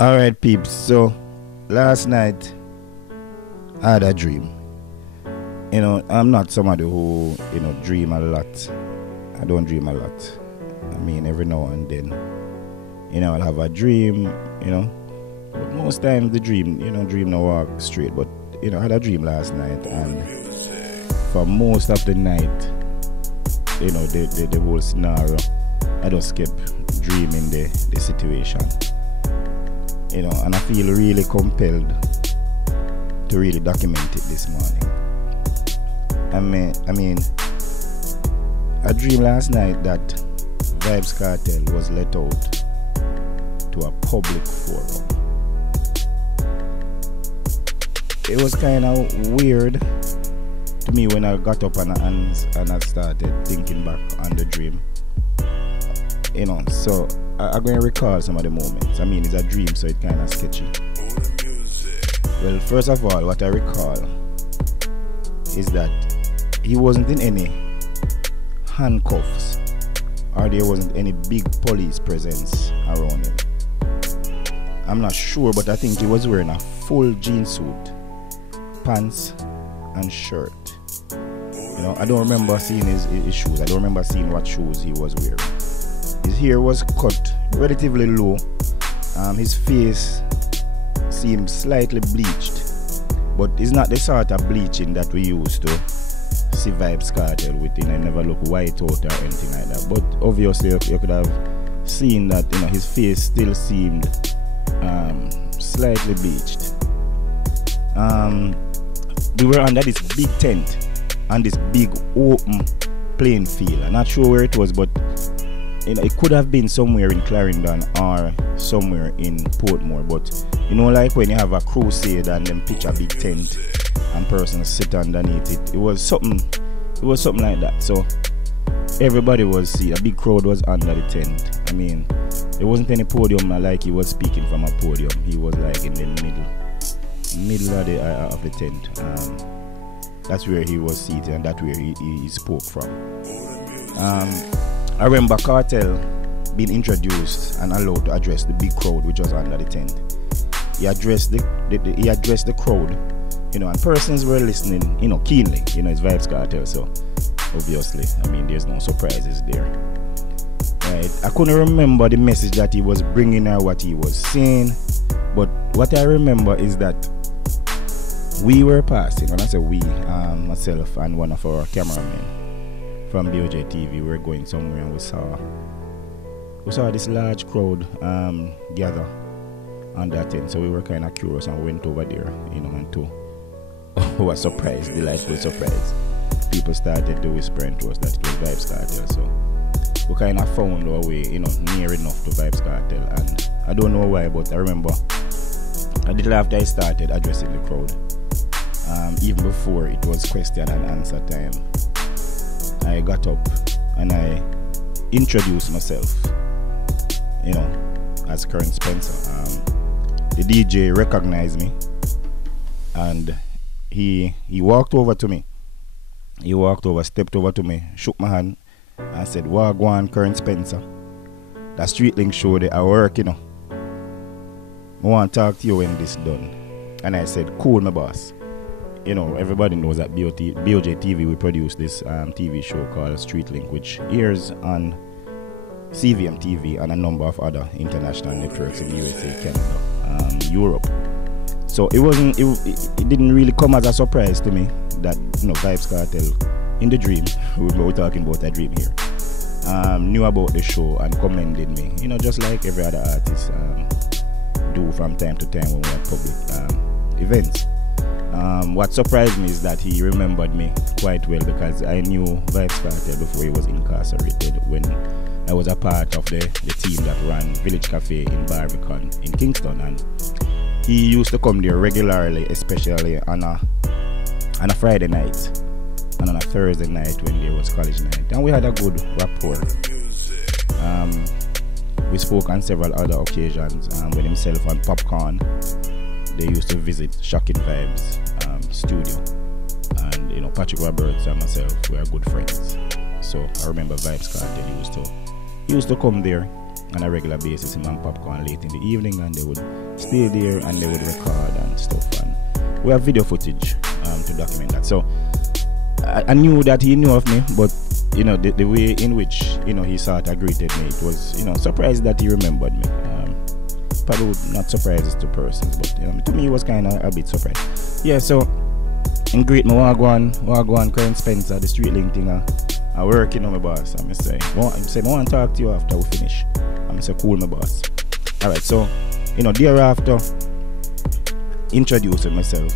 Alright peeps, so last night I had a dream. You know, I'm not somebody who, dream a lot. I don't dream a lot. I mean, every now and then, I'll have a dream, but most times the dream, dream no walk straight. But, I had a dream last night, and for most of the night, the whole scenario, I just kept dreaming the situation. And I feel really compelled to really document it this morning. I mean, I dreamed last night that Vybz Kartel was let out to a public forum. It was kind of weird to me when I got up and I started thinking back on the dream. So I'm going to recall some of the moments. I mean, it's a dream, so it's kind of sketchy. Well, first of all, what I recall is that he wasn't in any handcuffs, or there wasn't any big police presence around him. I'm not sure, but I think he was wearing a full jean suit, pants and shirt. I don't remember seeing his shoes. I don't remember seeing what shoes he was wearing. His hair was cut relatively low. His face seemed slightly bleached, but it's not the sort of bleaching that we used to see Vybz Kartel with. It never look white out or anything like that. But obviously you could have seen that his face still seemed slightly bleached. We were under this big tent on this big open playing field. I'm not sure where it was, but it could have been somewhere in Clarendon or somewhere in Portmore. But like when you have a crusade and then pitch a big tent and persons sit underneath it, it was something like that. So everybody was see, a big crowd was under the tent. I mean, there wasn't any podium like he was speaking from a podium. He was like in the middle of the tent. That's where he was seated, and that's where he spoke from. I remember Kartel being introduced and allowed to address the big crowd which was under the tent. He addressed the crowd, and persons were listening, keenly. It's Vybz Kartel, so obviously, I mean, there's no surprises there. Right? I couldn't remember the message that he was bringing or what he was saying, but what I remember is that we were passing. When I say we, myself and one of our cameramen from BOJTV, we were going somewhere, and we saw this large crowd gather on that tent. So we were kind of curious and we went over there, and to our surprise, delightful surprise, people started to whisper to us that it was Vybz Kartel. So we kind of found our way, near enough to Vybz Kartel, and I don't know why, but I remember a little after I started addressing the crowd, even before it was question and answer time, I got up and I introduced myself, as Kern Spencer. The DJ recognized me, and he walked over to me. He stepped over to me, shook my hand, and said, "Wagwan, Kern Spencer. That Street Link show that I work, I want to talk to you when this done." And I said, "Cool, my boss." Everybody knows that BOJTV, we produce this TV show called Street Link, which airs on CVM TV and a number of other international networks in the USA, Canada, Europe. So it didn't really come as a surprise to me that Vybz Kartel in the dream, we're talking about a dream here, knew about the show and commended me, just like every other artist do from time to time when we have public events. What surprised me is that he remembered me quite well, because I knew Vybz Kartel before he was incarcerated, when I was a part of the team that ran Village Cafe in Barbican in Kingston, and he used to come there regularly, especially on a Friday night and on a Thursday night when there was college night, and we had a good rapport. We spoke on several other occasions when himself and Popcorn, they used to visit Shocking Vybz studio, and Patrick Roberts and myself were good friends. So I remember Vybz Kartel used to come there on a regular basis, him and Popcorn late in the evening, and they would stay there and they would record and stuff. And we have video footage to document that. So I knew that he knew of me, but you know, the way in which, you know, he sort of greeted me, it was, you know, surprised that he remembered me. Probably not surprised to persons, but you know, to me it was kind of a bit surprised. Yeah, so in greet me, Wagwan, Kern Spencer, the street link thing, I work, you know, my boss. And I say, I want to talk to you after we finish. And I say, cool, my boss. Alright, so, you know, thereafter, introducing myself.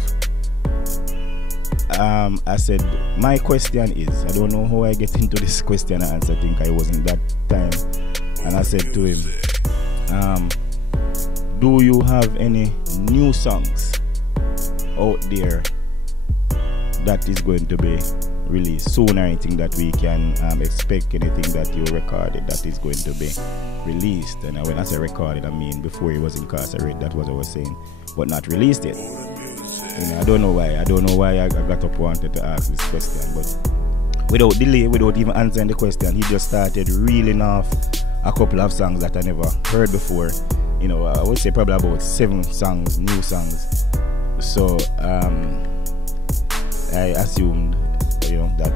I said, my question is, I don't know how I get into this question and answer, I think I wasn't that time. And I said to him, do you have any new songs out there that is going to be released soon, or anything that we can expect, anything that you recorded that is going to be released? And when I say recorded, I mean before he was incarcerated, that was what I was saying, but not released yet. You know, I don't know why I got up wanted to ask this question, but without delay, without even answering the question, he just started reeling off a couple of songs that I never heard before. You know, I would say probably about 7 songs, new songs. So I assumed, you know, that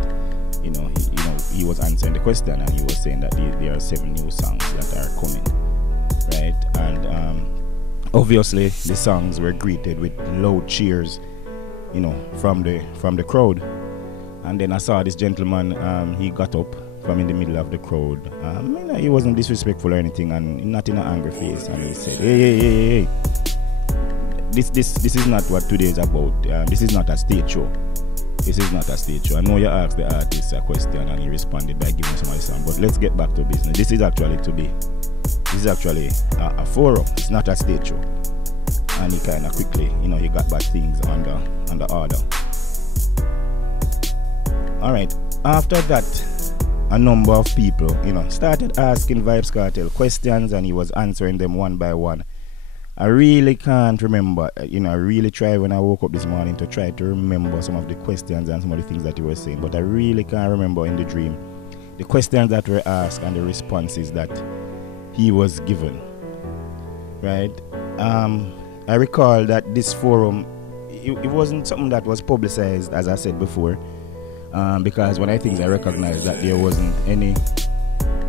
he was answering the question, and he was saying that there are 7 new songs that are coming, right? And obviously the songs were greeted with loud cheers, you know, from the crowd. And then I saw this gentleman, he got up from in the middle of the crowd. You know, he wasn't disrespectful or anything, and not in an angry face, and he said, hey, this is not what today is about. This is not a stage show. This is not a stage show. I know you asked the artist a question and he responded by giving some of the song, but let's get back to business. This is actually a forum. It's not a stage show. And he kind of quickly, you know, he got back things under order. Alright, after that, a number of people, you know, started asking Vybz Kartel questions, and he was answering them one by one. I really can't remember, you know, I really tried when I woke up this morning to try to remember some of the questions and some of the things that he was saying, but I really can't remember in the dream the questions that were asked and the responses that he was given, right? I recall that this forum, it wasn't something that was publicized, as I said before, because one of the things I recognized that there wasn't any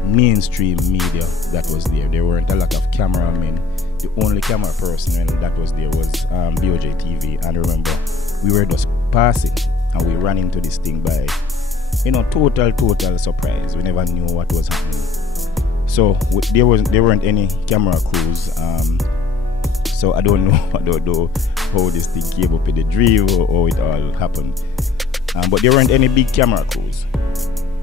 mainstream media that was there. There weren't a lot of cameramen. The only camera person that was there was BOJTV, and remember, we were just passing and we ran into this thing by, you know, total surprise. We never knew what was happening. So there weren't any camera crews. So I don't know how this thing came up in the dream or how it all happened. But there weren't any big camera crews,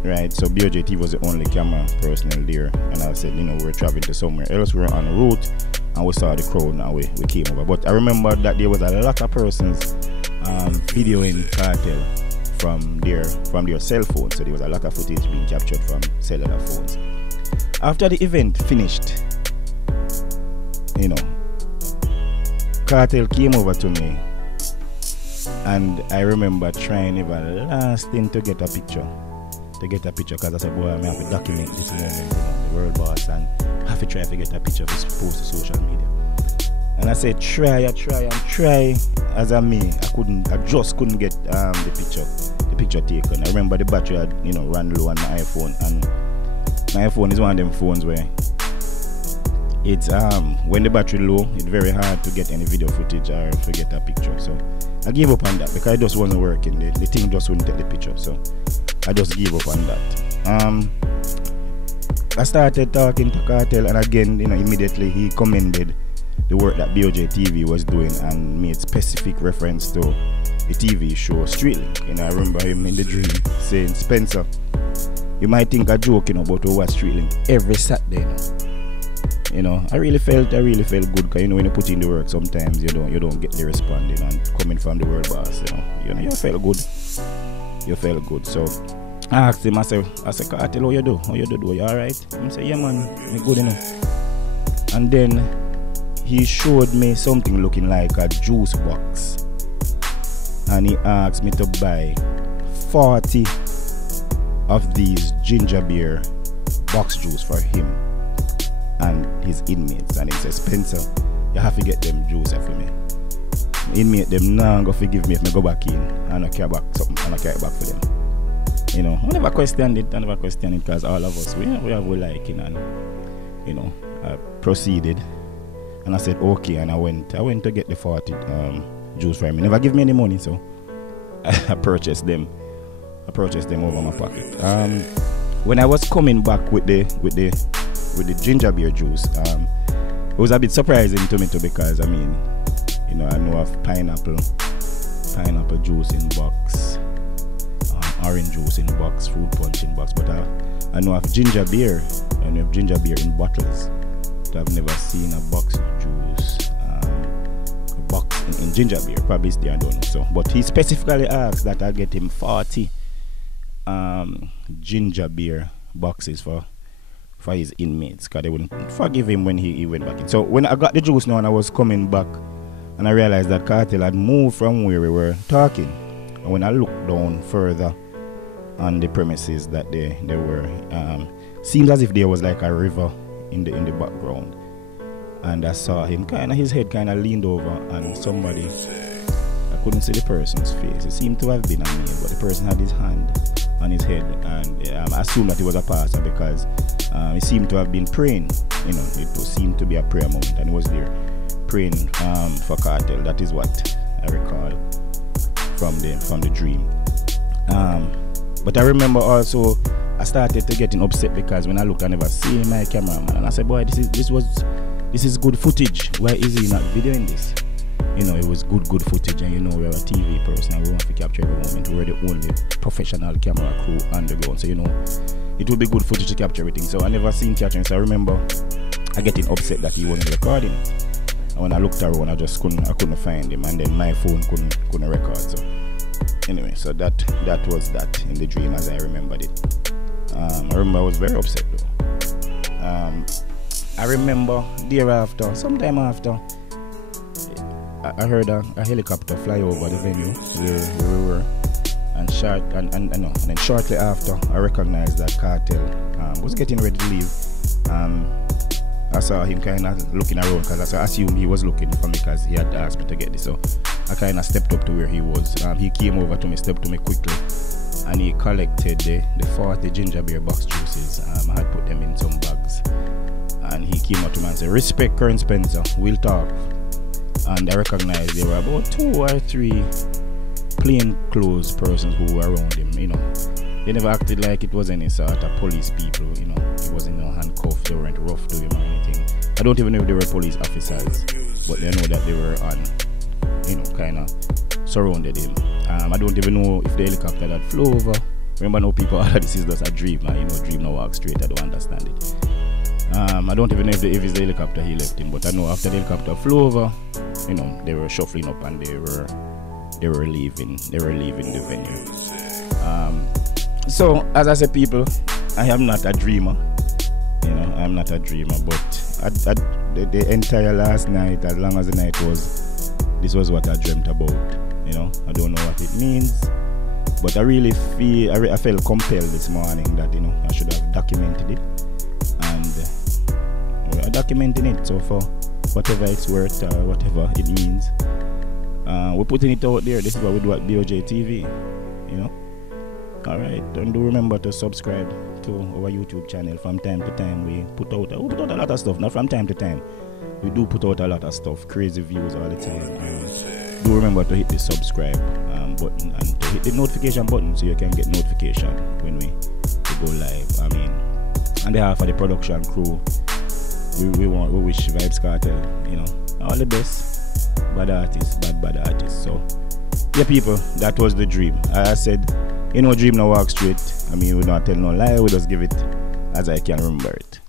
right? So BOJTV was the only camera personnel there, and I said, you know, we're traveling to somewhere else. We were on a route, and we saw the crowd, and we came over. But I remember that there was a lot of persons videoing Kartel from their cell phones. So there was a lot of footage being captured from cellular phones. After the event finished, you know, Kartel came over to me, and I remember trying even last thing to get a picture. Because I said, boy, I have to document this moment, you know, the world boss, and I have to try to get a picture to post to social media. And I said, try as I may. I just couldn't get the picture taken. I remember the battery had, you know, ran low on my iPhone, and my iPhone is one of them phones where it's when the battery low, it's very hard to get any video footage or to get a picture. So I gave up on that because it just wasn't working. The thing just wouldn't take the picture. So I just gave up on that. I started talking to Kartel, and again, you know, immediately he commended the work that BOJTV was doing and made specific reference to the TV show Street Link. You know, I remember him in the dream saying, Spencer, you might think I joke, you know, but we watch Street Link every Saturday. You know, I really felt good, because you know, when you put in the work, sometimes you don't get the responding, and coming from the world boss, you know, you felt good. So I asked him, I said, Kartel, how you do? Are you alright? He said, yeah man, I'm good enough. And then he showed me something looking like a juice box, and he asked me to buy 40 of these ginger beer box juice for him his inmates, and he said, Spencer, you have to get them juice for me. Inmate them now go forgive me if I go back in and I carry back something and I carry back for them. You know, I never questioned it because all of us we have we liking, and you know, I proceeded and I said okay, and I went to get the 40 juice for him. He never give me any money, so I purchased them. Over my pocket. When I was coming back with the ginger beer juice, it was a bit surprising to me too, because I mean, you know, I know of pineapple juice in box, orange juice in box, fruit punch in box, but I know of ginger beer. I know of ginger beer in bottles. But I've never seen a box juice, a box in ginger beer. Probably it's there, I don't know. So, but he specifically asked that I get him 40 ginger beer boxes for his inmates, because they wouldn't forgive him when he went back in. So when I got the juice now and I was coming back, and I realized that Kartel had moved from where we were talking. And when I looked down further on the premises that they were, seems as if there was like a river in the background. And I saw him his head kind of leaned over, and somebody, I couldn't see the person's face. It seemed to have been a male, but the person had his hand on his head, and I assumed that he was a pastor, because he seemed to have been praying. You know, it seemed to be a prayer moment, and he was there praying for Kartel. That is what I recall from the dream. But I remember also I started to getting upset, because when I looked, I never see my cameraman, and I said, boy, this is good footage. Why is he not videoing this? You know, it was good footage, and you know, we're a TV person and we want to capture every moment. We're the only professional camera crew underground, so you know, it would be good footage to capture everything. So I never seen capturing, so I remember I getting upset that he wasn't recording. And when I looked around, I couldn't find him, and then my phone couldn't record. So anyway, so that was that in the dream as I remembered it. I remember I was very upset though. I remember thereafter, sometime after, I heard a helicopter fly over the venue where we were, and then shortly after, I recognized that Kartel was getting ready to leave. I saw him kind of looking around, because I assumed he was looking for me, because he had asked me to get this. So I kind of stepped up to where he was. He came over to me, stepped to me quickly, and he collected the 40 ginger beer box juices. I had put them in some bags, and he came up to me and said, "Respect, Kern Spencer, we'll talk." And I recognized there were about 2 or 3 plainclothes persons who were around him. You know, they never acted like it was any sort of police people. You know, he wasn't handcuffed, they weren't rough to him or anything. I don't even know if they were police officers, but they know that they were on, you know, kind of surrounded him. I don't even know if the helicopter that flew over. Remember now, people, all of this is just a dream, and you know, dream now walk straight. I don't understand it. I don't even know if it's the helicopter he left in, but I know after the helicopter flew over, you know, they were shuffling up and they were leaving the venue. So as I said, people, I am not a dreamer. You know, I'm not a dreamer, but the entire last night, as long as the night was, this was what I dreamt about. You know, I don't know what it means, but I really feel, I felt compelled this morning that, you know, I should have documented it, and we're documenting it. So for whatever it's worth or whatever it means, we're putting it out there. This is what we do at BOJTV, you know. Alright, and do remember to subscribe to our YouTube channel. From time to time we put out a lot of stuff. Not from time to time, we do put out a lot of stuff, crazy views all the time. Do remember to hit the subscribe button, and to hit the notification button so you can get notification when we go live. I mean, on behalf of the production crew, we wish Vybz Kartel, you know, all the best. Bad artists, bad artists. So yeah, people, that was the dream. I said, you know, dream now walk straight. I mean, we don't tell no lie, we just give it as I can remember it.